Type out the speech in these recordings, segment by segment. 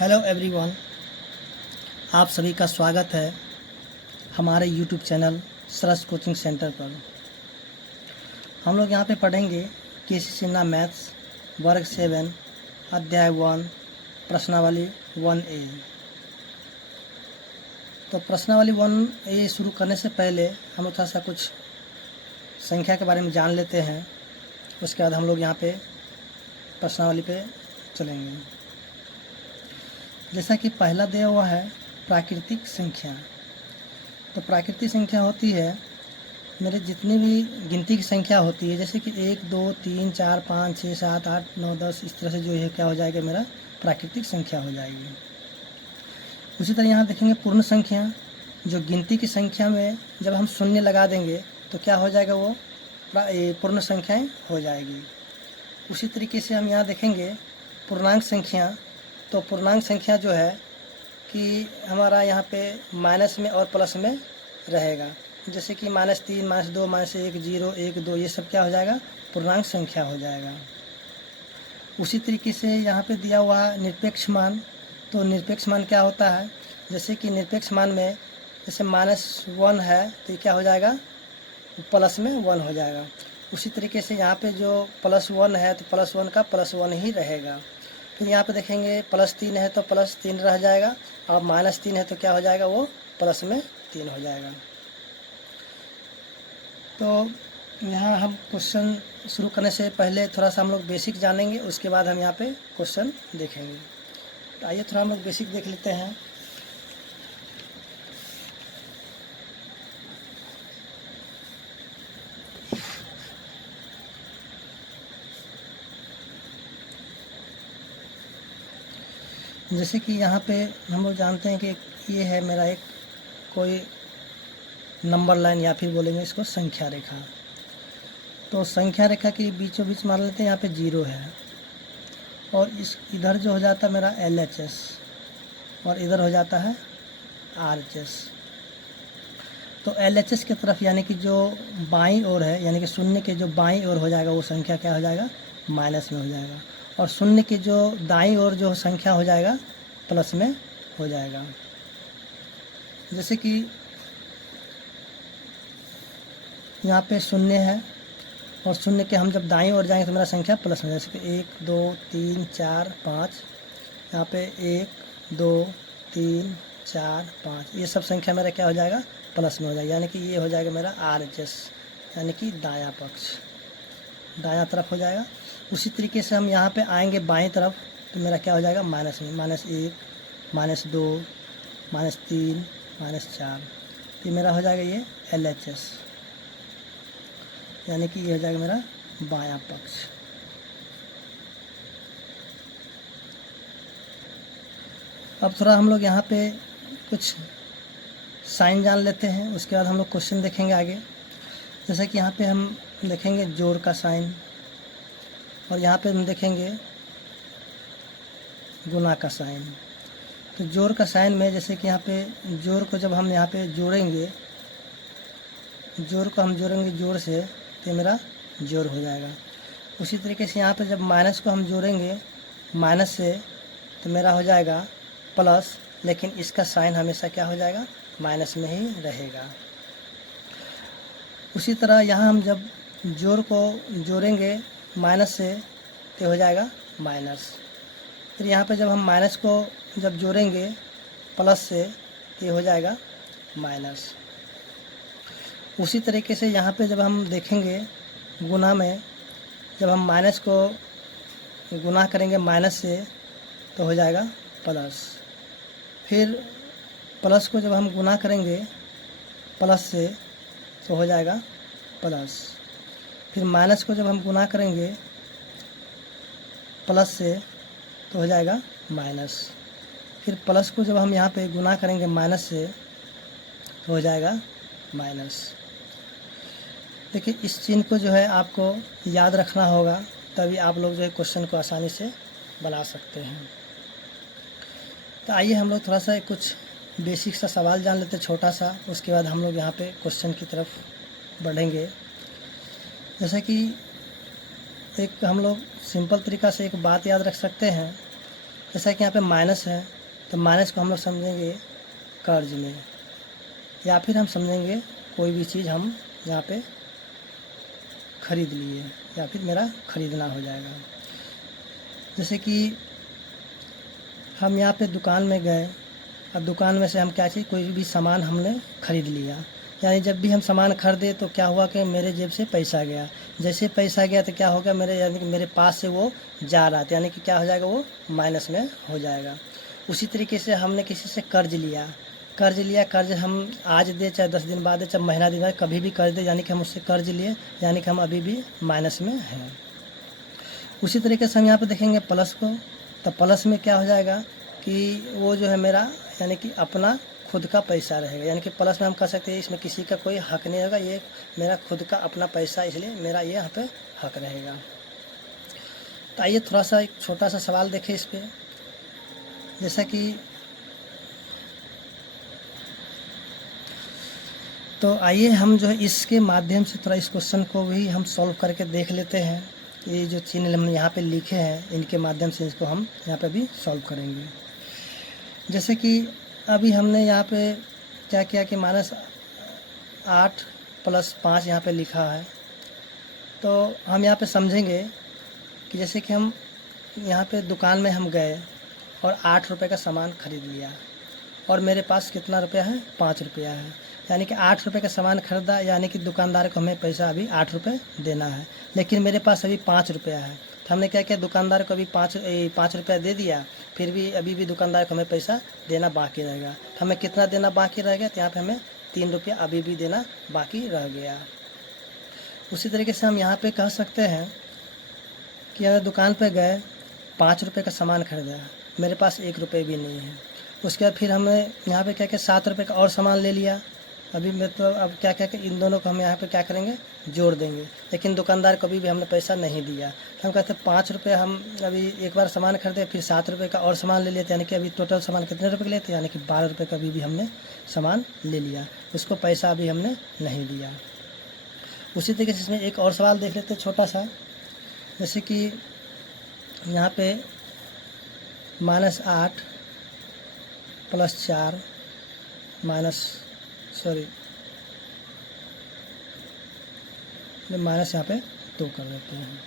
Hello everyone, आप सभी का स्वागत है हमारे यूट्यूब चैनल सरस कोचिंग सेंटर पर। हम लोग यहाँ पे पढ़ेंगे केसी सिन्हा मैथ्स वर्ग 7 अध्याय 1 प्रश्नावली 1A। तो प्रश्नावली 1A शुरू करने से पहले हम लोग थोड़ा सा कुछ संख्या के बारे में जान लेते हैं। उसके बाद हम लोग यहाँ पे प्रश्नावली पे चलेंगे। जैसा कि पहला दिया हुआ है प्राकृतिक संख्या। तो प्राकृतिक संख्या होती है मेरे जितनी भी गिनती की संख्या होती है, जैसे कि 1 2 3 4 5 6 7 8 9 10, इस तरह से जो है क्या हो जाएगा, मेरा प्राकृतिक संख्या हो जाएगी। उसी तरह यहाँ देखेंगे पूर्ण संख्या। जो गिनती की संख्या में जब हम शून्य लगा देंगे तो क्या हो जाएगा, वो पूर्ण संख्याएँ हो जाएगी। उसी तरीके से हम यहाँ देखेंगे पूर्णांक संख्या। तो पूर्णांक संख्या जो है कि हमारा यहाँ पे माइनस में और प्लस में रहेगा, जैसे कि -3 -2 -1 0 1 2, ये सब क्या हो जाएगा, पूर्णांक संख्या हो जाएगा। उसी तरीके से यहाँ पे दिया हुआ निरपेक्ष मान। तो निरपेक्ष मान क्या होता है, जैसे कि निरपेक्ष मान में जैसे -1 है तो ये क्या हो जाएगा, प्लस में 1 हो जाएगा। उसी तरीके से यहाँ पे जो +1 है तो +1 का +1 ही रहेगा। फिर यहाँ पे देखेंगे +3 है तो +3 रह जाएगा, और -3 है तो क्या हो जाएगा, वो प्लस में 3 हो जाएगा। तो यहाँ हम क्वेश्चन शुरू करने से पहले थोड़ा सा हम लोग बेसिक जानेंगे, उसके बाद हम यहाँ पे क्वेश्चन देखेंगे। तो आइए थोड़ा हम लोग बेसिक देख लेते हैं। जैसे कि यहाँ पे हम लोग जानते हैं कि ये है मेरा एक कोई नंबर लाइन, या फिर बोलेंगे इसको संख्या रेखा। तो संख्या रेखा के बीचों बीच मान लेते हैं यहाँ पे 0 है, और इस इधर जो हो जाता है मेरा LHS, और इधर हो जाता है RHS। तो LHS की तरफ यानी कि जो बाईं ओर है, यानी कि शून्य के जो बाईं ओर हो जाएगा वो संख्या क्या हो जाएगा, माइनस में हो जाएगा, और शून्य की जो दाईं ओर जो संख्या हो जाएगा प्लस में हो जाएगा। जैसे कि यहाँ पे शून्य है, और शून्य के हम जब दाईं ओर जाएंगे तो मेरा संख्या प्लस में, जैसे कि 1 2 3 4 5, यहाँ पे 1 2 3 4 5, ये सब संख्या मेरा क्या हो जाएगा, प्लस में हो जाएगा, यानी कि ये हो जाएगा मेरा RHS, यानी कि दायां पक्ष, दायां तरफ हो जाएगा। उसी तरीके से हम यहाँ पे आएंगे बाएं तरफ तो मेरा क्या हो जाएगा, माइनस में, -1 -2 -3 -4, ये मेरा हो जाएगा ये LHS, यानी कि ये हो जाएगा मेरा बायां पक्ष। अब थोड़ा हम लोग यहाँ पे कुछ साइन जान लेते हैं, उसके बाद हम लोग क्वेश्चन देखेंगे आगे। जैसे कि यहाँ पे हम देखेंगे जोड़ का साइन, और यहाँ पे हम देखेंगे गुना का साइन। तो जोड़ का साइन में जैसे कि यहाँ पे जोड़ को जब हम यहाँ पे जोड़ेंगे, जोड़ को हम जोड़ेंगे जोड़ से तो मेरा जोड़ हो जाएगा। उसी तरीके से यहाँ पे जब माइनस को हम जोड़ेंगे माइनस से तो मेरा हो जाएगा प्लस, लेकिन इसका साइन हमेशा क्या हो जाएगा, माइनस में ही रहेगा। उसी तरह यहाँ हम जब जोड़ को जोड़ेंगे माइनस से तो हो जाएगा माइनस। फिर यहाँ पे जब हम माइनस को जब जोड़ेंगे प्लस से तो हो जाएगा माइनस। उसी तरीके से यहाँ पे जब हम देखेंगे गुना में, जब हम माइनस को गुना करेंगे माइनस से तो हो जाएगा प्लस। फिर प्लस को जब हम गुना करेंगे प्लस से तो हो जाएगा प्लस। फिर माइनस को जब हम गुना करेंगे प्लस से तो हो जाएगा माइनस। फिर प्लस को जब हम यहाँ पे गुना करेंगे माइनस से तो हो जाएगा माइनस। देखिए इस चिन्ह को जो है आपको याद रखना होगा, तभी आप लोग जो है क्वेश्चन को आसानी से बना सकते हैं। तो आइए हम लोग थोड़ा सा कुछ बेसिक सा सवाल जान लेते हैं, छोटा सा, उसके बाद हम लोग यहाँ पे क्वेश्चन की तरफ बढ़ेंगे। जैसे कि एक हम लोग सिंपल तरीक़ा से एक बात याद रख सकते हैं जैसा कि यहाँ पे माइनस है, तो माइनस को हम लोग समझेंगे कर्ज में, या फिर हम समझेंगे कोई भी चीज़ हम यहाँ पे खरीद लिए या फिर मेरा ख़रीदना हो जाएगा। जैसे कि हम यहाँ पे दुकान में गए, अब दुकान में से हम क्या चीज़ कोई भी सामान हमने ख़रीद लिया, यानी जब भी हम सामान खरीदे तो क्या हुआ कि मेरे जेब से पैसा गया, जैसे पैसा गया तो क्या होगा मेरे, यानी कि मेरे पास से वो जा रहा था, यानी कि क्या हो जाएगा, वो माइनस में हो जाएगा। उसी तरीके से हमने किसी से कर्ज लिया, कर्ज हम आज दे चाहे 10 दिन बाद दे चाहे महीना दिन बाद कभी भी कर्ज दे, यानी कि हम उससे कर्ज लिए, यानी कि हम अभी भी माइनस में हैं। उसी तरीके से हम यहाँ पे देखेंगे प्लस को, तो प्लस में क्या हो जाएगा कि वो जो है मेरा यानी कि अपना खुद का पैसा रहेगा, यानी कि प्लस में हम कह सकते हैं इसमें किसी का कोई हक नहीं होगा, ये मेरा खुद का अपना पैसा, इसलिए मेरा ये यहाँ पे हक रहेगा। तो आइए थोड़ा सा एक छोटा सा सवाल देखें इस पर। जैसा कि तो आइए हम जो है इसके माध्यम से थोड़ा इस क्वेश्चन को भी हम सॉल्व करके देख लेते हैं। ये जो चिन्ह हमने यहाँ पे लिखे हैं इनके माध्यम से इसको हम यहाँ पे भी सॉल्व करेंगे। जैसे कि अभी हमने यहाँ पे क्या किया कि -8 + 5 यहाँ पे लिखा है, तो हम यहाँ पे समझेंगे कि जैसे कि हम यहाँ पे दुकान में हम गए और 8 रुपये का सामान ख़रीद लिया और मेरे पास कितना रुपया है, 5 रुपया है, यानी कि 8 रुपये का सामान खरीदा, यानी कि दुकानदार को हमें पैसा अभी 8 रुपये देना है, लेकिन मेरे पास अभी 5 रुपया है। तो हमने क्या किया, दुकानदार को अभी 5 रुपया दे दिया, फिर भी अभी भी दुकानदार को हमें पैसा देना बाकी रहेगा। तो हमें कितना देना बाकी रह गया, तो यहाँ पर हमें 3 रुपया अभी भी देना बाकी रह गया। उसी तरीके से हम यहाँ पर कह सकते हैं कि अगर दुकान पर गए 5 रुपये का सामान खरीदा, मेरे पास 1 रुपये भी नहीं है। उसके बाद फिर हमें यहाँ पे क्या क्या 7 रुपये का और सामान ले लिया, अभी मतलब अब क्या क्या इन दोनों को हम यहाँ पे क्या करेंगे, जोड़ देंगे, लेकिन दुकानदार को भी हमने पैसा नहीं दिया। तो हम कहते हैं 5 रुपये हम अभी एक बार सामान खरीदे, फिर 7 रुपये का और सामान ले लेते, यानी कि अभी टोटल सामान कितने रुपये का लेते, यानी कि 12 रुपये का भी हमने सामान ले लिया, उसको पैसा अभी हमने नहीं दिया। उसी तरीके से इसमें एक और सवाल देख लेते हैं छोटा सा। जैसे कि यहाँ पे -8 + 4 माइनस यहाँ पे 2 कर देते हैं।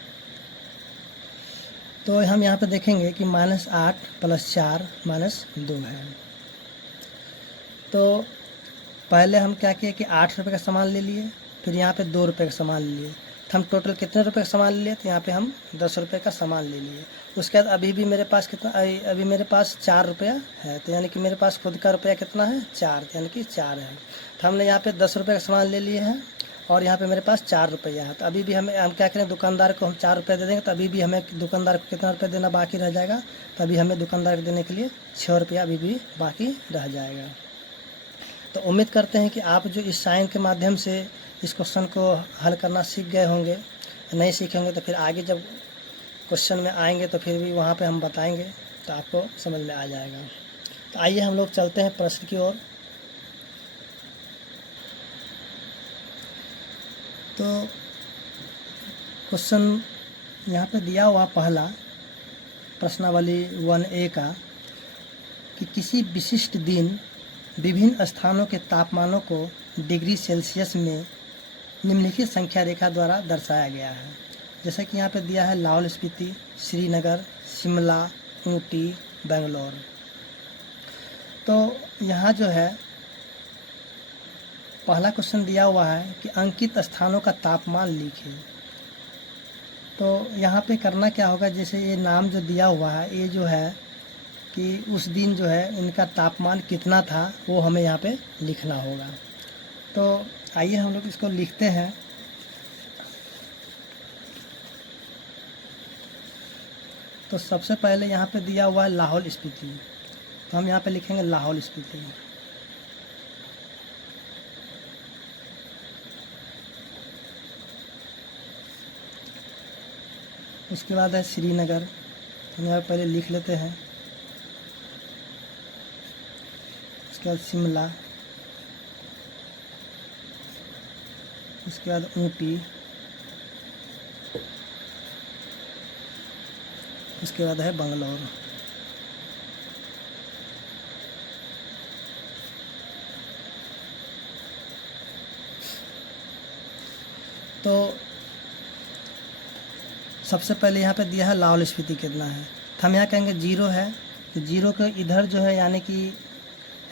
तो हम यहाँ पे देखेंगे कि -8 + 4 -2 है। तो पहले हम क्या किए कि 8 रुपये का सामान ले लिए, फिर यहाँ पे 2 रुपये का सामान ले लिए, तो हम टोटल कितने रुपये का सामान ले लिए, तो यहाँ पे हम 10 रुपये का सामान ले लिए। उसके बाद अभी भी मेरे पास कितना, अभी मेरे पास 4 रुपया है, तो यानी कि मेरे पास खुद का रुपया कितना है, 4, यानी कि 4 है। तो हमने यहाँ पे 10 रुपये का सामान ले लिए हैं और यहाँ पे मेरे पास 4 रुपया है। तो अभी भी हम क्या करें, दुकानदार को हम 4 रुपये दे देंगे, तो अभी भी हमें दुकानदार को कितना रुपया देना बाकी रह जाएगा, तो अभी हमें दुकानदार को देने के लिए 6 रुपया अभी भी बाकी रह जाएगा। तो उम्मीद करते हैं कि आप जो इस साइन के माध्यम से इस क्वेश्चन को हल करना सीख गए होंगे। नहीं सीखेंगे तो फिर आगे जब क्वेश्चन में आएंगे तो फिर भी वहाँ पे हम बताएंगे, तो आपको समझ में आ जाएगा। तो आइए हम लोग चलते हैं प्रश्न की ओर। तो क्वेश्चन यहाँ पे दिया हुआ पहला प्रश्नावली 1A का कि किसी विशिष्ट दिन विभिन्न स्थानों के तापमानों को डिग्री सेल्सियस में निम्नलिखित संख्या रेखा द्वारा दर्शाया गया है। जैसा कि यहाँ पे दिया है लाहौल स्पीति, श्रीनगर, शिमला, ऊटी, बेंगलोर। तो यहाँ जो है पहला क्वेश्चन दिया हुआ है कि अंकित स्थानों का तापमान लिखें। तो यहाँ पे करना क्या होगा, जैसे ये नाम जो दिया हुआ है, ये जो है कि उस दिन जो है इनका तापमान कितना था वो हमें यहाँ पे लिखना होगा। तो आइए हम लोग इसको लिखते हैं। तो सबसे पहले यहाँ पे दिया हुआ है लाहौल स्पीति, तो हम यहाँ पे लिखेंगे लाहौल स्पीति। उसके बाद है श्रीनगर, हम यहाँ पहले लिख लेते हैं। उसके बाद शिमला, उसके बाद ऊटी, उसके बाद है बंगलौर। तो सबसे पहले यहाँ पे दिया है लाहौल स्पीति कितना है, तो हम यहाँ कहेंगे 0 है, तो 0 के इधर जो है यानी कि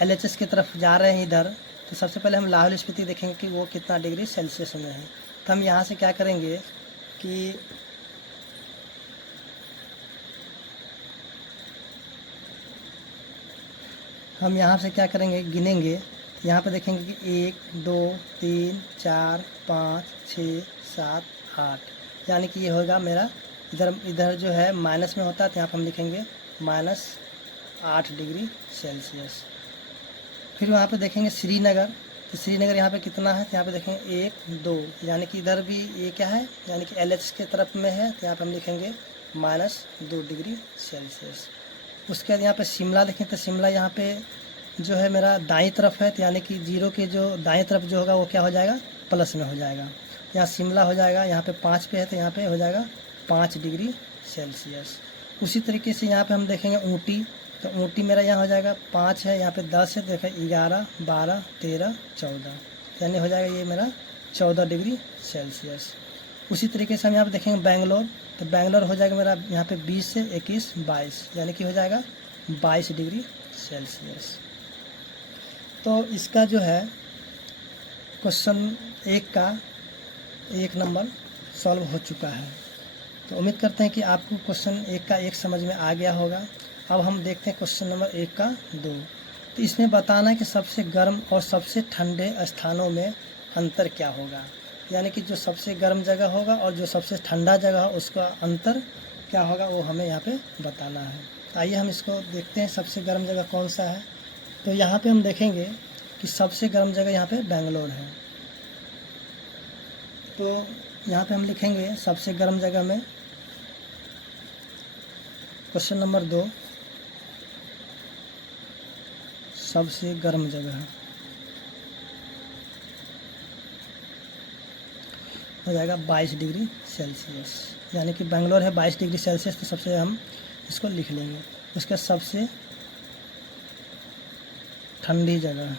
LHS की तरफ जा रहे हैं इधर, तो सबसे पहले हम लाहौल स्पीति देखेंगे कि वो कितना डिग्री सेल्सियस में है। तो हम यहाँ से क्या करेंगे कि हम यहाँ से क्या करेंगे, गिनेंगे। यहाँ पे देखेंगे कि 1 2 3 4 5 6 7 8, यानी कि ये होगा मेरा इधर जो है माइनस में होता है, तो यहाँ पर हम लिखेंगे -8 डिग्री सेल्सियस। फिर वहाँ पे देखेंगे श्रीनगर, तो श्रीनगर यहाँ पे कितना है, तो यहाँ पे देखेंगे 1 2, यानी कि इधर भी ये क्या है, यानी कि LH के तरफ में है, तो यहाँ पे हम लिखेंगे -2 डिग्री सेल्सियस। उसके बाद यहाँ पे शिमला देखें, तो शिमला यहाँ पे जो है मेरा दाईं तरफ है, तो यानी कि 0 के जो दाईं तरफ जो होगा वो क्या हो जाएगा, प्लस में हो जाएगा। यहाँ शिमला हो जाएगा, यहाँ पे 5 पे है, तो यहाँ पे हो जाएगा 5 डिग्री सेल्सियस। उसी तरीके से यहाँ पे हम देखेंगे ऊटी, तो ऊटी मेरा यहाँ हो जाएगा 5 है, यहाँ पे 10 है, देखें 11 12 13 14, यानी हो जाएगा ये मेरा 14 डिग्री सेल्सियस। उसी तरीके से हम यहाँ पे देखेंगे बेंगलोर, तो बेंगलोर हो जाएगा मेरा यहाँ पे 20 से 21 22, यानी कि हो जाएगा 22 डिग्री सेल्सियस। तो इसका जो है क्वेश्चन 1 का 1 नंबर सॉल्व हो चुका है। तो उम्मीद करते हैं कि आपको क्वेश्चन 1 का 1 समझ में आ गया होगा। अब हम देखते हैं क्वेश्चन नंबर 1 का 2। तो इसमें बताना है कि सबसे गर्म और सबसे ठंडे स्थानों में अंतर क्या होगा, यानी कि जो सबसे गर्म जगह होगा और जो सबसे ठंडा जगह है उसका अंतर क्या होगा, वो हमें यहाँ पे बताना है। तो आइए हम इसको देखते हैं, सबसे गर्म जगह कौन सा है। तो यहाँ पे हम देखेंगे कि सबसे गर्म जगह यहाँ पे बेंगलोर है। तो यहाँ पे हम लिखेंगे सबसे गर्म जगह में क्वेश्चन नंबर 2, सबसे गर्म जगह हो जाएगा 22 डिग्री सेल्सियस, यानी कि बेंगलोर है 22 डिग्री सेल्सियस, तो सबसे हम इसको लिख लेंगे। उसका सबसे ठंडी जगह,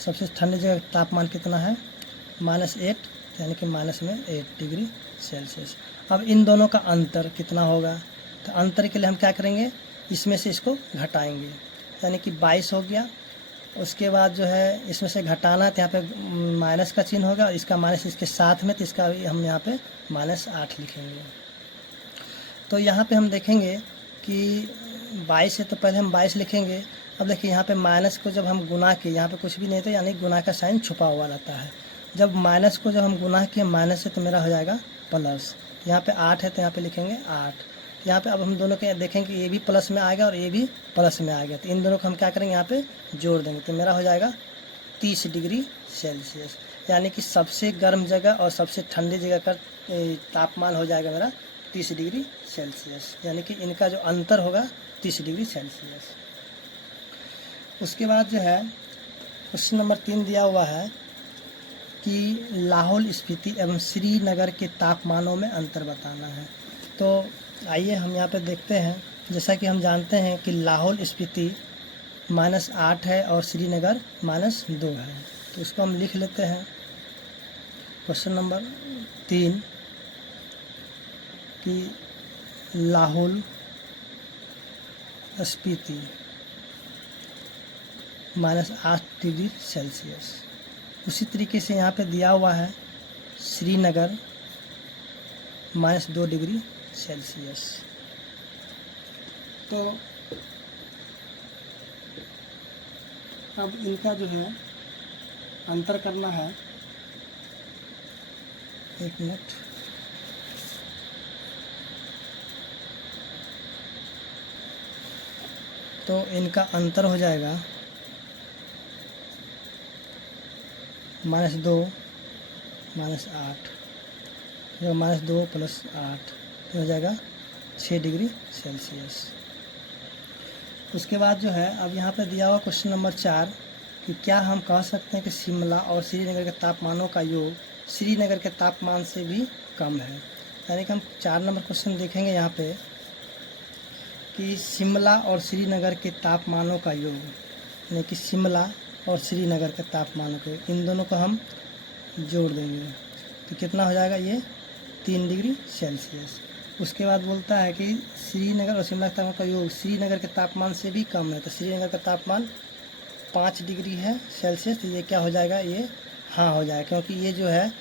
सबसे ठंडी जगह तापमान कितना है, -8, यानी कि -8 डिग्री सेल्सियस। अब इन दोनों का अंतर कितना होगा, तो अंतर के लिए हम क्या करेंगे, इसमें से इसको घटाएंगे, यानी कि 22 हो गया। उसके बाद जो है इसमें से घटाना है, तो यहाँ पे माइनस का चिन्ह होगा और इसका माइनस इसके साथ में, तो इसका भी हम यहाँ पे -8 लिखेंगे। तो यहाँ पे हम देखेंगे कि 22 है, तो पहले हम 22 लिखेंगे। अब देखिए यहाँ पे माइनस को जब हम गुना किए, यहाँ पे कुछ भी नहीं था, यानी गुना का साइन छुपा हुआ रहता है। जब माइनस को जब हम गुना किए माइनस से, तो मेरा हो जाएगा प्लस। यहाँ पे 8 है, तो यहाँ पे लिखेंगे 8। यहाँ पे अब हम दोनों के देखेंगे ये भी प्लस में आ गया और ये भी प्लस में आ गया, तो इन दोनों को हम क्या करेंगे, यहाँ पे जोड़ देंगे, तो मेरा हो जाएगा 30 डिग्री सेल्सियस। यानी कि सबसे गर्म जगह और सबसे ठंडी जगह का तापमान हो जाएगा मेरा 30 डिग्री सेल्सियस, यानी कि इनका जो अंतर होगा 30 डिग्री सेल्सियस। उसके बाद जो है क्वेश्चन नंबर 3 दिया हुआ है कि लाहौल स्पीति एवं श्रीनगर के तापमानों में अंतर बताना है। तो आइए हम यहाँ पे देखते हैं। जैसा कि हम जानते हैं कि लाहौल स्पीति -8 है और श्रीनगर -2 है, तो इसको हम लिख लेते हैं। क्वेश्चन नंबर 3 कि लाहौल स्पीति -8 डिग्री सेल्सियस। उसी तरीके से यहाँ पे दिया हुआ है श्रीनगर -2 डिग्री सेल्सियस। तो अब इनका जो है अंतर करना है, 1 मिनट। तो इनका अंतर हो जाएगा -2 -8, -2 + 8 हो जाएगा 6 डिग्री सेल्सियस। उसके बाद जो है अब यहाँ पे दिया हुआ क्वेश्चन नंबर 4 कि क्या हम कह सकते हैं कि शिमला और श्रीनगर के तापमानों का योग श्रीनगर के तापमान से भी कम है। यानी कि हम 4 नंबर क्वेश्चन देखेंगे यहाँ पे कि शिमला और श्रीनगर के तापमानों का योग, यानी कि शिमला और श्रीनगर के तापमान को, इन दोनों को हम जोड़ देंगे तो कितना हो जाएगा ये 3 डिग्री सेल्सियस। उसके बाद बोलता है कि श्रीनगर और शिमला के तापमान का योग श्रीनगर के तापमान से भी कम है, तो श्रीनगर का तापमान 5 डिग्री है सेल्सियस, तो ये क्या हो जाएगा, ये हाँ हो जाएगा, क्योंकि ये जो है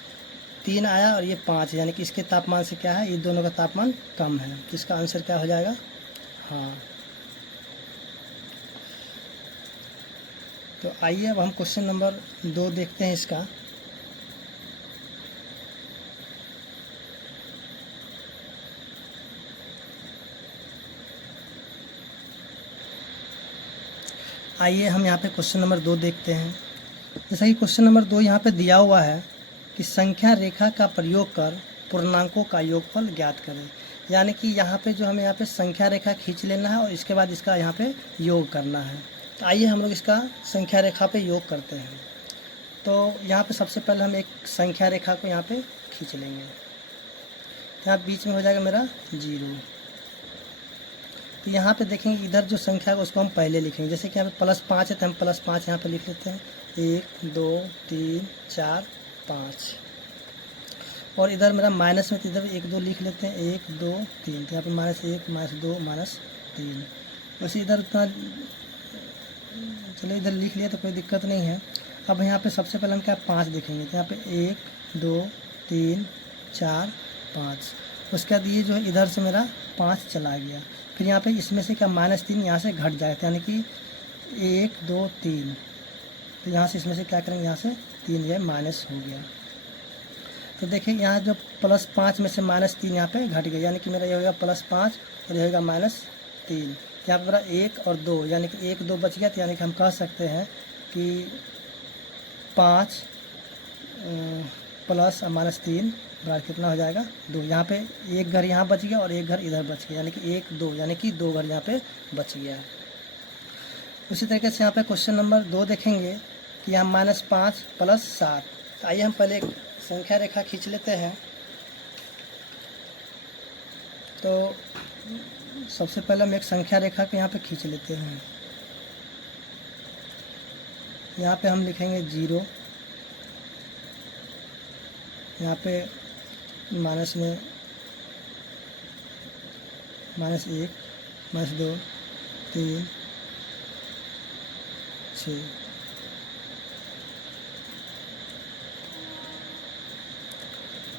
3 आया और ये 5 है, यानी कि इसके तापमान से क्या है, ये दोनों का तापमान कम है, तो इसका आंसर क्या हो जाएगा, हाँ। तो आइए अब हम क्वेश्चन नंबर 2 देखते हैं इसका। आइए हम यहाँ पे क्वेश्चन नंबर 2 देखते हैं। जैसा कि क्वेश्चन नंबर 2 यहाँ पे दिया हुआ है कि संख्या रेखा का प्रयोग कर पूर्णांकों का योगफल ज्ञात करें, यानी कि यहाँ पे जो हमें यहाँ पे संख्या रेखा खींच लेना है और इसके बाद इसका यहाँ पे योग करना है। तो आइए हम लोग इसका संख्या रेखा पे योग करते हैं। तो यहाँ पे सबसे पहले हम एक संख्या रेखा को यहाँ पे खींच लेंगे, यहाँ बीच में हो जाएगा मेरा 0। तो यहाँ पे देखेंगे इधर जो संख्या है उसको हम पहले लिखेंगे, जैसे कि यहाँ पे +5 है तो हम +5 यहाँ पे लिख लेते हैं, 1 2 3 4 5। और इधर मेरा माइनस में तो इधर 1 2 लिख लेते हैं, 1 2 3, तो यहाँ पे -1 -2 -3। वैसे इधर उतना चलो इधर लिख लिया तो कोई दिक्कत नहीं है। अब यहाँ पे सबसे पहले हम क्या 5 देखेंगे, तो यहाँ पे 1 2 3 4 5। उसके बाद ये जो है इधर से मेरा 5 चला गया, फिर यहाँ पे इसमें से क्या -3 यहाँ से घट जाएगा, यानी कि 1 2 3, तो यहाँ से इसमें से क्या करेंगे, यहाँ से 3 ये माइनस हो गया। तो देखिए यहाँ जो +5 में से -3 यहाँ पे घट गया, यानी कि मेरा ये होगा +5 और ये होगा -3। यहाँ पर मेरा 1 और 2, यानी कि 1 2 बच गया, तो यानी कि हम कह सकते हैं कि 5 प्लस -3 बराबर कितना हो जाएगा, 2। यहाँ पे एक घर यहाँ बच गया और एक घर इधर बच गया, यानी कि 1 2, यानी कि 2 घर यहाँ पे बच गया। उसी तरीके से यहाँ पे क्वेश्चन नंबर 2 देखेंगे कि यहाँ -5 + 7। आइए हम पहले एक संख्या रेखा खींच लेते हैं। तो सबसे पहले हम एक संख्या रेखा को यहाँ पे खींच लेते हैं। यहाँ पे हम लिखेंगे 0, यहाँ पे माइनस में -1 -2 3 6,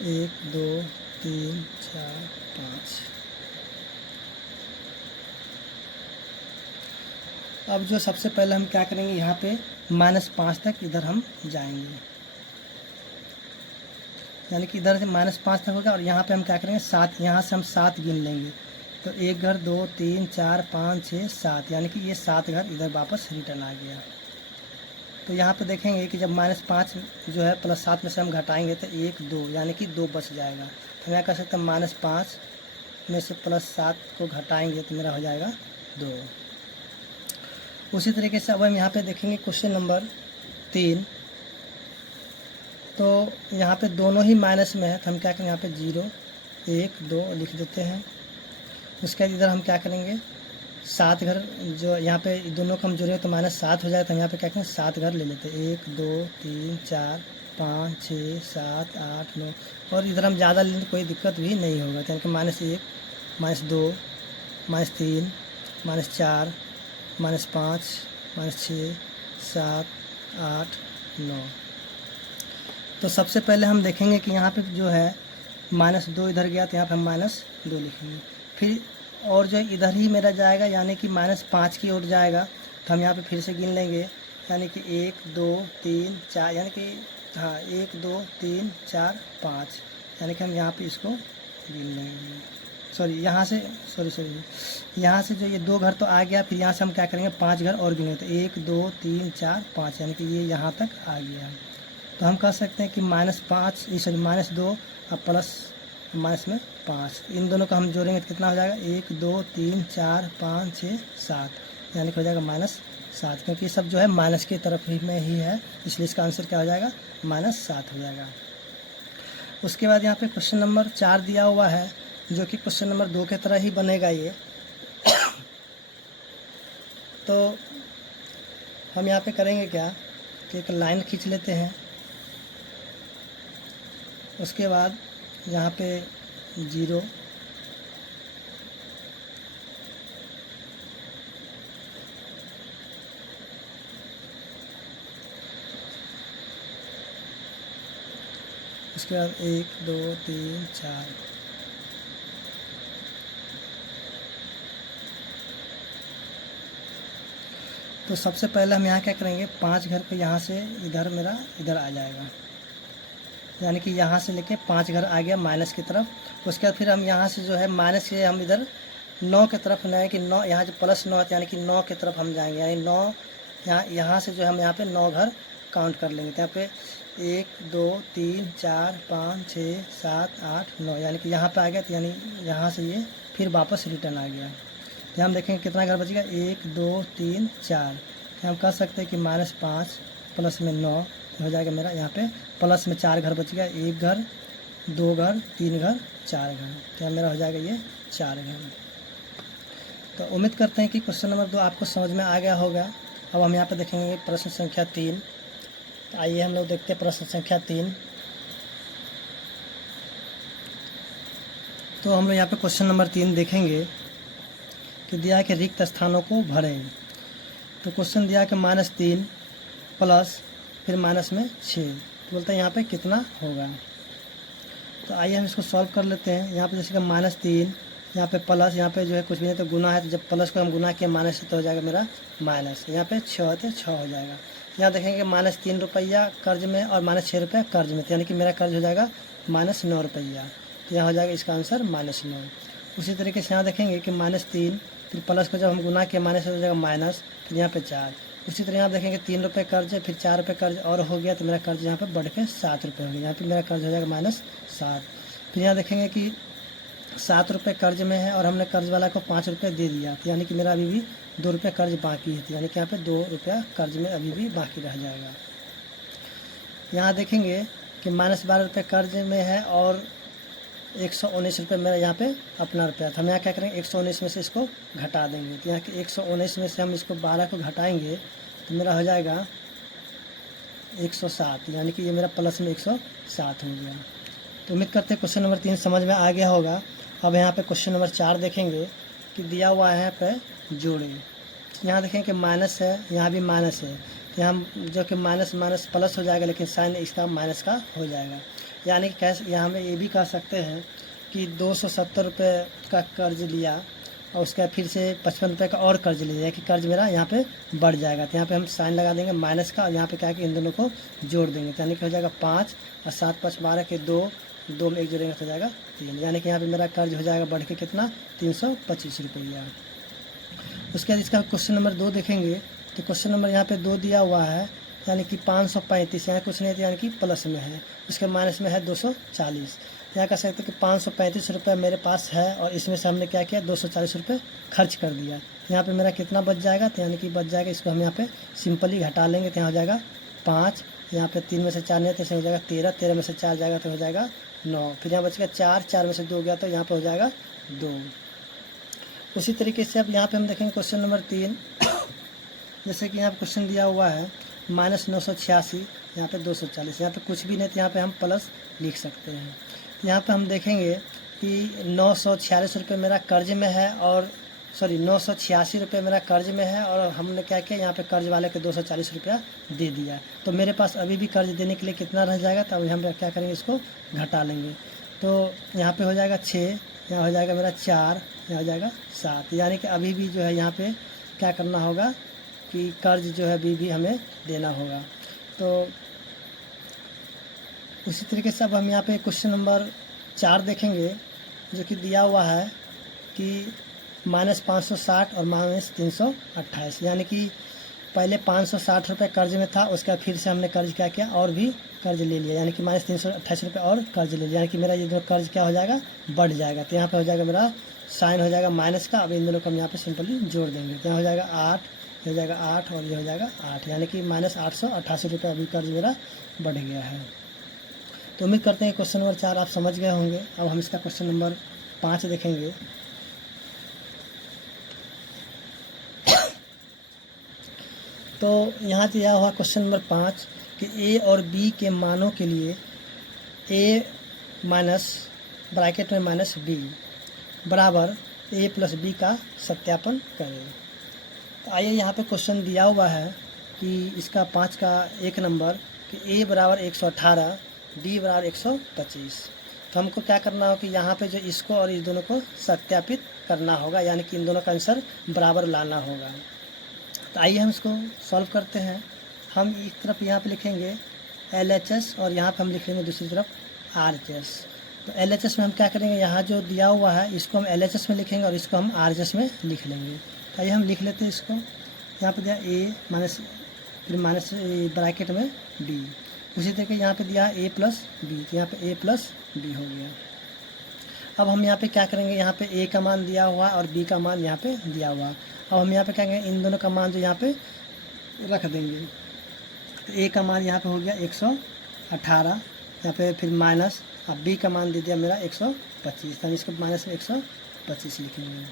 1 2 3 4 5। अब जो सबसे पहले हम क्या करेंगे, यहाँ पे -5 तक इधर हम जाएंगे, यानी कि इधर से -5 तक होगा, और यहाँ पे हम क्या करेंगे 7, यहाँ से हम 7 गिन लेंगे। तो 1 घर 2 3 4 5 6 7, यानी कि ये 7 घर इधर वापस रिटर्न आ गया। तो यहाँ पे देखेंगे कि जब -5 जो है +7 में से हम घटाएंगे तो 1 2, यानी कि 2 बच जाएगा। तो मैं कह सकता हूँ -5 में से +7 को घटाएंगे तो मेरा हो जाएगा 2। उसी तरीके से अब हम यहाँ पे देखेंगे क्वेश्चन नंबर 3। तो यहाँ पे दोनों ही माइनस में है, तो हम क्या करेंगे, यहाँ पे 0 1 2 लिख देते हैं। उसके बाद इधर हम क्या करेंगे 7 घर, जो यहाँ पे दोनों को हम जोड़ेंगे तो -7 हो जाएगा, तो हम यहाँ पे क्या करेंगे 7 घर ले लेते हैं, 1 2 3 4 5 6 7 8 9। और इधर हम ज़्यादा लेंगे कोई दिक्कत भी नहीं होगा, यानी कि -1 -2 -3 -4 -5 -6 7 8 9। तो सबसे पहले हम देखेंगे कि यहाँ पे जो है -2 इधर गया, तो यहाँ पे हम -2 लिखेंगे। फिर और जो इधर ही मेरा जाएगा, यानी कि -5 की ओर जाएगा, तो हम यहाँ पे फिर से गिन लेंगे, यानी कि 1 2 3 4, यानी कि हाँ 1 2 3 4 5, यानी कि हम यहाँ पे इसको गिन लेंगे। यहाँ से यहाँ से जो ये 2 घर तो आ गया, फिर यहाँ से हम क्या करेंगे 5 घर और गिनेंगे, तो 1 2 3 4 5, यानी कि ये यहाँ तक आ गया। तो हम कह सकते हैं कि -2 और प्लस माइनस में 5, इन दोनों का हम जोड़ेंगे तो कितना हो जाएगा, 1 2 3 4 5 6 7, यानी कि हो जाएगा -7, क्योंकि सब जो है माइनस की तरफ ही में ही है, इसलिए इसका आंसर क्या हो जाएगा, -7 हो जाएगा। उसके बाद यहाँ पे क्वेश्चन नंबर 4 दिया हुआ है, जो कि क्वेश्चन नंबर 2 की तरह ही बनेगा ये। तो हम यहाँ पे करेंगे क्या, तो एक लाइन खींच लेते हैं। उसके बाद यहाँ पे 0, उसके बाद 1 2 3 4, तो सबसे पहले हम यहाँ क्या करेंगे, 5 घर पे यहाँ से इधर मेरा इधर आ जाएगा, यानी कि यहाँ से लेके 5 घर आ गया माइनस की तरफ। उसके बाद फिर हम यहाँ से जो है माइनस से हम इधर 9 की तरफ जाएंगे कि 9 यहाँ जो प्लस 9 है यानी कि 9 की तरफ हम जाएंगे, यानी 9 यहाँ से जो है हम यहाँ पे 9 घर काउंट कर लेंगे। तो यहाँ पे 1 2 3 4 5 6 7 8 9, यानी कि यहाँ पे आ गया, तो यानी यहाँ से ये फिर वापस रिटर्न आ गया। तो हम देखेंगे कितना घर बचेगा, 1 2 3 4। तो हम कह सकते हैं कि -5 प्लस में 9 हो जाएगा मेरा, यहाँ पे प्लस में 4 घर बच गया, 1 घर 2 घर 3 घर 4 घर, तो मेरा हो जाएगा ये 4 घर। तो उम्मीद करते हैं कि क्वेश्चन नंबर 2 आपको समझ में आ गया होगा। अब हम यहाँ पे देखेंगे प्रश्न संख्या 3। तो आइए हम लोग देखते हैं प्रश्न संख्या 3। तो हम लोग यहाँ पे क्वेश्चन नंबर 3 देखेंगे कि दिया है कि रिक्त स्थानों को भरें। तो क्वेश्चन दिया है कि -3 प्लस फिर माइनस में 6, तो बोलते हैं यहाँ पे कितना होगा। तो आइए हम इसको सॉल्व कर लेते हैं। यहाँ पे जैसे कि -3, यहाँ पे प्लस, यहाँ पे जो है कुछ भी नहीं तो गुना है, तो जब प्लस को हम गुना किया माइनस से तो हो जाएगा मेरा माइनस। यहाँ पे 6 तो 6 हो जाएगा। यहाँ देखेंगे -3 रुपया कर्ज में और -6 रुपया कर्ज में, तो यानी कि मेरा कर्ज हो जाएगा -9 रुपया। तो यहाँ हो जाएगा इसका आंसर -9। उसी तरीके से यहाँ देखेंगे कि -3 फिर प्लस को जब हम गुना किया माइनस हो जाएगा माइनस, फिर यहाँ पे 4। उसी तरह यहाँ देखेंगे 3 रुपये कर्ज है, फिर 4 रुपये कर्ज और हो गया, तो मेरा कर्ज यहाँ पे बढ़ के 7 रुपये हो गया। यहाँ पे मेरा कर्ज हो जाएगा -7। फिर यहाँ देखेंगे कि 7 रुपये कर्ज में है और हमने कर्ज वाला को 5 रुपये दे दिया, तो यानी कि मेरा अभी भी 2 रुपये कर्ज बाकी है, तो यानी कि यहाँ पे 2 रुपया कर्ज में अभी भी बाकी रह जाएगा। यहाँ देखेंगे कि -12 रुपये कर्ज में है और 119 रुपये मेरा यहाँ पे अपना रुपया था। हम यहाँ क्या करेंगे, 119 में से इसको घटा देंगे, तो यहाँ के 119 में से हम इसको 12 को घटाएंगे तो मेरा हो जाएगा 107, यानी कि ये मेरा प्लस में 107 हो गया। तो उम्मीद करते हैं क्वेश्चन नंबर 3 समझ में आ गया होगा। अब यहाँ पे क्वेश्चन नंबर 4 देखेंगे कि दिया हुआ है पे जोड़ें। यहाँ देखें कि माइनस है, यहाँ भी माइनस है, तो हम जो कि माइनस माइनस प्लस हो जाएगा, लेकिन साइन इसका माइनस का हो जाएगा। यानी कि कैसे यहाँ में ये भी कह सकते हैं कि 270 रुपये का कर्ज लिया और उसका फिर से 55 रुपये का और कर्ज लिया, कि कर्ज मेरा यहाँ पे बढ़ जाएगा। तो यहाँ पे हम साइन लगा देंगे माइनस का और यहाँ पे क्या है कि इन दोनों को जोड़ देंगे, तो यानी कि हो जाएगा 5 और 7 5 12 के 2 में 1 जोड़ेंगे तो हो जाएगा 3, यानी कि यहाँ पे मेरा कर्ज हो जाएगा बढ़ के कितना 325 रुपया। उसके बाद इसका क्वेश्चन नंबर 2 देखेंगे तो क्वेश्चन नंबर यहाँ पे 2 दिया हुआ है, यानी कि 535, यहाँ कुछ नहीं, यानी कि प्लस में है, उसके माइनस में है 240। यहाँ कह सकते हैं कि 535 रुपये मेरे पास है और इसमें से हमने क्या किया 240 रुपये खर्च कर दिया। यहाँ पे मेरा कितना बच जाएगा, तो यानी कि बच जाएगा, इसको हम यहाँ पे सिंपली घटा लेंगे, तो यहाँ हो जाएगा 5, यहाँ पे 3 में से 4 नहीं तो इसमें हो जाएगा 13, 13 में से 4 जाएगा तो हो जाएगा 9, फिर यहाँ बचेगा 4, 4 में से 2 गया तो यहाँ पर हो जाएगा 2। उसी तरीके से अब यहाँ पे हम देखेंगे क्वेश्चन नंबर 3, जैसे कि यहाँ पे क्वेश्चन दिया हुआ है -986, यहाँ पे 240, यहाँ पे कुछ भी नहीं तो यहाँ पे हम प्लस लिख सकते हैं। यहाँ पे हम देखेंगे कि 946 रुपये मेरा कर्ज में है और 986 रुपये मेरा कर्ज में है और हमने क्या किया यहाँ पे कर्ज वाले के 240 रुपया दे दिया, तो मेरे पास अभी भी कर्ज देने के लिए कितना रह जाएगा, तो अभी हम क्या करेंगे इसको घटा लेंगे। तो यहाँ पे हो जाएगा 6, यहाँ हो जाएगा मेरा 4, यहाँ हो जाएगा 7, यानी कि अभी भी जो है यहाँ पे क्या करना होगा कि कर्ज जो है अभी भी हमें देना होगा। तो उसी तरीके से अब हम यहाँ पे क्वेश्चन नंबर 4 देखेंगे, जो कि दिया हुआ है कि -560 और -328, यानी कि पहले 560 रुपये कर्ज में था, उसका फिर से हमने कर्ज क्या किया और भी कर्ज ले लिया, यानी कि -328 रुपये और कर्ज ले लिया, यानी कि मेरा ये जो कर्ज क्या हो जाएगा बढ़ जाएगा। तो यहाँ पे हो जाएगा मेरा साइन हो जाएगा माइनस का, अब इन दोनों को हम यहाँ पे सिंपली जोड़ देंगे, तो यहाँ हो जाएगा 8, हो जाएगा 8 और ये हो जाएगा 8, यानी कि -888 रुपये अभी कर्ज मेरा बढ़ गया है। तो उम्मीद करते हैं क्वेश्चन नंबर 4 आप समझ गए होंगे। अब हम इसका क्वेश्चन नंबर 5 देखेंगे। तो यहाँ दिया हुआ क्वेश्चन नंबर 5 कि ए और बी के मानों के लिए ए माइनस ब्रैकेट में माइनस बी बराबर ए प्लस बी का सत्यापन करें। तो आइए यहाँ पे क्वेश्चन दिया हुआ है कि इसका 5 का 1 नंबर कि ए बराबर 118, बी बराबर 125। तो हमको क्या करना होगा कि यहाँ पे जो इसको और इस दोनों को सत्यापित करना होगा, यानी कि इन दोनों का आंसर बराबर लाना होगा। तो आइए हम इसको सॉल्व करते हैं। हम एक तरफ यहाँ पे लिखेंगे LHS और यहाँ पे हम लिख लेंगे दूसरी तरफ RHS। तो LHS में हम क्या करेंगे, यहाँ जो दिया हुआ है इसको हम LHS में लिखेंगे और इसको हम RHS में लिख लेंगे। तो आइए हम लिख लेते हैं इसको। यहाँ पे दिया A माइनस फिर माइनस ब्रैकेट में B, उसी तरीके यहाँ पे दिया A प्लस B, तो यहाँ पे A प्लस B हो गया। अब हम यहाँ पे क्या करेंगे, यहाँ पे A का मान दिया हुआ और B का मान यहाँ पे दिया हुआ। अब हम यहाँ पे क्या करेंगे, इन दोनों का मान जो यहाँ पे रख देंगे। तो A का मान यहाँ पे हो गया 118, यहाँ पे फिर माइनस, अब B का मान दे दिया मेरा 125, तो हम इसको माइनस में 125 लिखेंगे।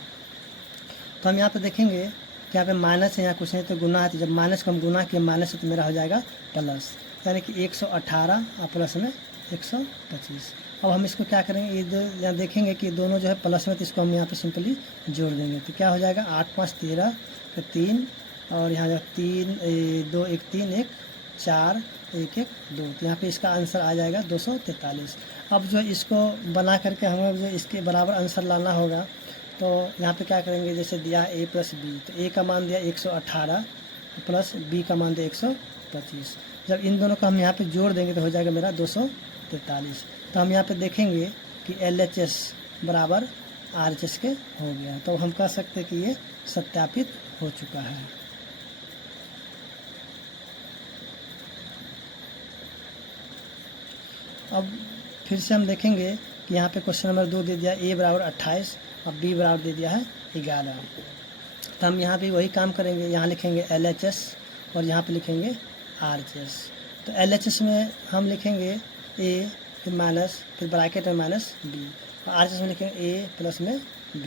तो हम यहाँ पे देखेंगे कि यहाँ पे माइनस है, यहाँ कुछ नहीं तो गुना है, तो जब माइनस को हम गुना किए माइनस है तो मेरा हो जाएगा प्लस, यानी कि 118 और प्लस में 125। अब हम इसको क्या करेंगे, ये दो यहाँ देखेंगे कि दोनों जो है प्लस में, तो इसको हम यहाँ पे सिंपली जोड़ देंगे। तो क्या हो जाएगा 8 5 13 फिर 3 और यहाँ 3 2 1 3 1 4 1 1 2, तो यहाँ पे इसका आंसर आ जाएगा 243। अब जो इसको बना करके हमें जो इसके बराबर आंसर लाना होगा, तो यहाँ पे क्या करेंगे, जैसे दिया A प्लस बी, तो A का मान दिया 118 प्लस B का मान दिया 125। जब इन दोनों को हम यहाँ पे जोड़ देंगे तो हो जाएगा मेरा 243। तो हम यहाँ पे देखेंगे कि LHS बराबर RHS के हो गया, तो हम कह सकते हैं कि ये सत्यापित हो चुका है। अब फिर से हम देखेंगे कि यहाँ पे क्वेश्चन नंबर 2 दे दिया A बराबर 28 और B बराबर दे दिया है 11। तो हम यहाँ पे वही काम करेंगे, यहाँ लिखेंगे LHS और यहाँ पे लिखेंगे RHS। तो LHS में हम लिखेंगे A फिर माइनस फिर ब्रैकेट में माइनस B, और RHS में लिखेंगे A प्लस में B।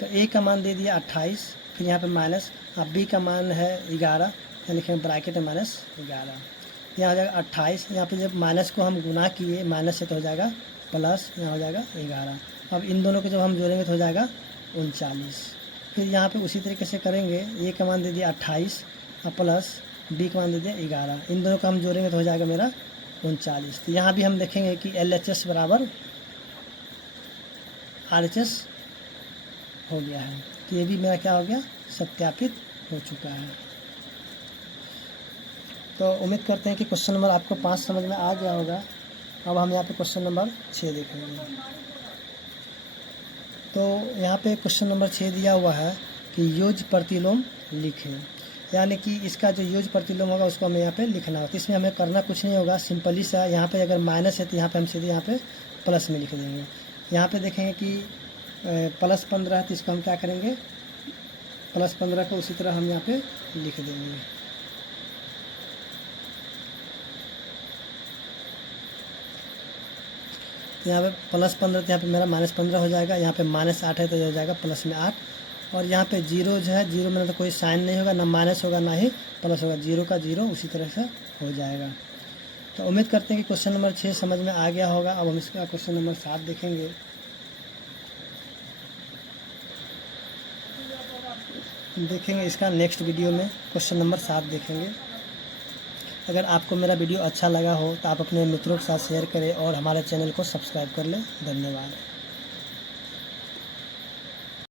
तो A का मान दे दिया 28, फिर यहाँ पे माइनस, अब B का मान है 11, यहाँ लिखेंगे ब्रैकेट में माइनस 11, यहाँ हो जाएगा 28। यहाँ पे जब माइनस को हम गुना किए माइनस से तो हो जाएगा प्लस, यहाँ हो जाएगा 11। अब इन दोनों को जब हम जोड़ेंगे तो हो जाएगा 39। फिर यहाँ पे उसी तरीके से करेंगे, A का मान दे दिया 28 और प्लस B का मान दे दिया 11, इन दोनों को हम जोड़ेंगे तो हो जाएगा मेरा 39। तो यहाँ भी हम देखेंगे कि LHS बराबर RHS हो गया है, तो ये भी मेरा क्या हो गया, सत्यापित हो चुका है। तो उम्मीद करते हैं कि क्वेश्चन नंबर आपको 5 समझ में आ गया होगा। अब हम यहाँ पे क्वेश्चन नंबर 6 देखेंगे। तो यहाँ पे क्वेश्चन नंबर 6 दिया हुआ है कि योज प्रतिलोम लिखें, यानी कि इसका जो योज प्रतिलोम होगा उसको हमें यहाँ पे लिखना होगा। तो इसमें हमें करना कुछ नहीं होगा, सिंपली सा यहाँ पे अगर माइनस है तो यहाँ पे हम सीधे यहाँ पे प्लस में लिख देंगे। यहाँ पे देखेंगे कि प्लस 15 है तो इसको हम क्या करेंगे, प्लस 15 को उसी तरह हम यहाँ पे लिख देंगे। तो यहाँ पे प्लस 15, तो यहाँ पे मेरा माइनस 15 हो जाएगा। यहाँ पे माइनस 8 है तो हो जाएगा प्लस में 8, और यहाँ पे जीरो जो है, जीरो में तो कोई साइन नहीं होगा, ना माइनस होगा ना ही प्लस होगा, जीरो का जीरो उसी तरह से हो जाएगा। तो उम्मीद करते हैं कि क्वेश्चन नंबर 6 समझ में आ गया होगा। अब हम इसका क्वेश्चन नंबर 7 देखेंगे। देखेंगे इसका नेक्स्ट वीडियो में क्वेश्चन नंबर 7 देखेंगे। अगर आपको मेरा वीडियो अच्छा लगा हो तो आप अपने मित्रों के साथ शेयर करें और हमारे चैनल को सब्सक्राइब कर लें। धन्यवाद।